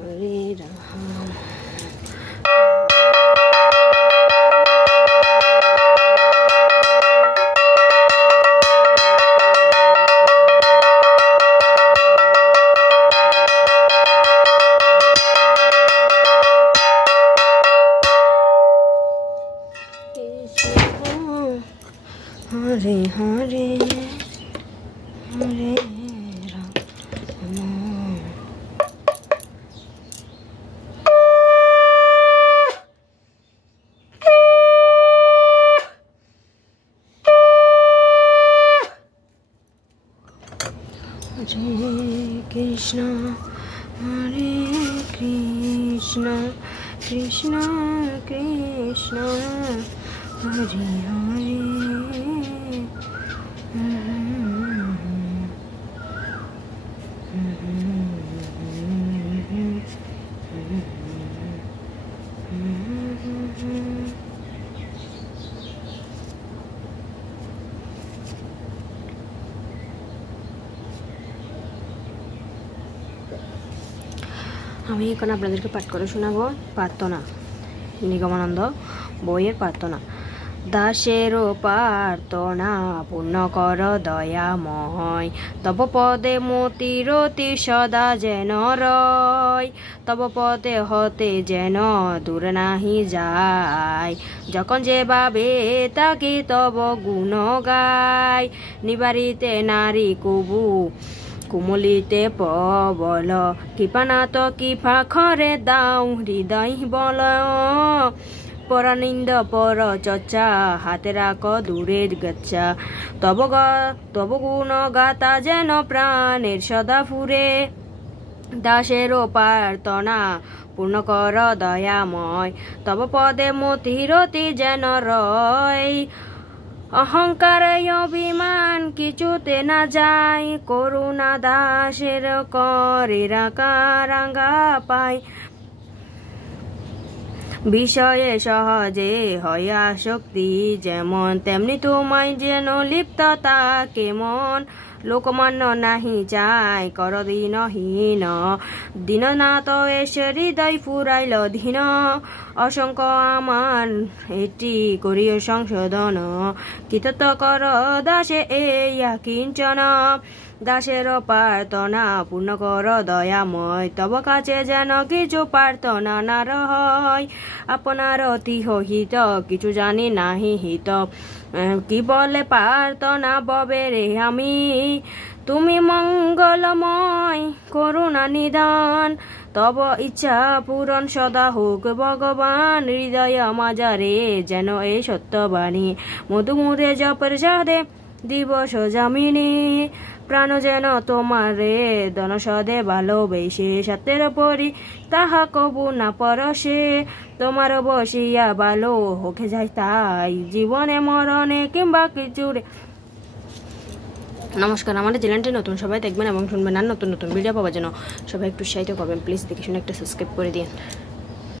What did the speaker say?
হরে রাম। হরে হরে হরে রাম। হরে কৃষ্ণ হরে কৃষ্ণ কৃষ্ণ কৃষ্ণ হরে হরে। আমি এখন আপনাদেরকে পাঠ করে শোনাবো প্রার্থনা, নিগমানন্দ বইয়ের প্রার্থনা। দাসেরও প্রার্থনা পূর্ণ কর দয়াময়, তব পদে মতিরতি সদা যেন রয়, তব পদে হতে যেন দূর নাহি যায়, যখন যেভাবে তাকে তব গুণ গায়, নিবারিতে নারী কবু কুমলিতে পবল, কৃপানাথ কৃপা খরে দাও হৃদয় বল, পরানিন্দ পর চর্চা হাতে রাখ দূরের গচ্ছা, তব গুণ গাতা যেন প্রাণের সদা ফুরে, দাসেরও প্রার্থনা পূর্ণ কর দয়াময়, তব পদে মতিরতি যেন রয়, অহংকার অভিমান কিছুতে না যায়, করুণা দাসের করে রাঙ্গা পায়, বিষয়ে সহজে হয় আসক্তি যেমন, তেমনি তোমায় যেন লিপ্ততা কেমন, লোকমান্য নাহি চায় কর দিনহীন, দীননাথ এসে হৃদয় ফুরাইল ধীন, অসংখ্য আমার এটি করিও সংশোধন, কৃতত কর দাসে এইয়া কিঞ্চন, দাসের প্রার্থনা পূর্ণ কর দয়াময়, তব কাছে যেন কিছু প্রার্থনা না রয়, আপনার অতি হিত কিছু জানি নাহি হিত, কি বলে প্রার্থনা ববে রে আমি, তুমি মঙ্গলময় করুণা নিদান, তব ইচ্ছা পূরণ সদা হোক ভগবান, হৃদয় মাজারে যেন এই সত্যবাণী, মধুমুধে জপের সাধে দিবস যামিনী, প্রাণ যেন তোমারে ধনসদে ভালোবেসে, সত্যের পরি তাহা কবু না পরশে, তোমার বসিয়া ভালো হোকে যায় তাই, জীবনে মরণে কিংবা কিছুরে। নমস্কার, আমাদের চ্যানেলটি নতুন, সবাই দেখবেন এবং শুনবেন, আর নতুন নতুন ভিডিও পাওয়ার জন্য সবাই একটু উৎসাহিত করবেন প্লিজ, দেখে শুনে একটা সাবস্ক্রাইব করে দিন।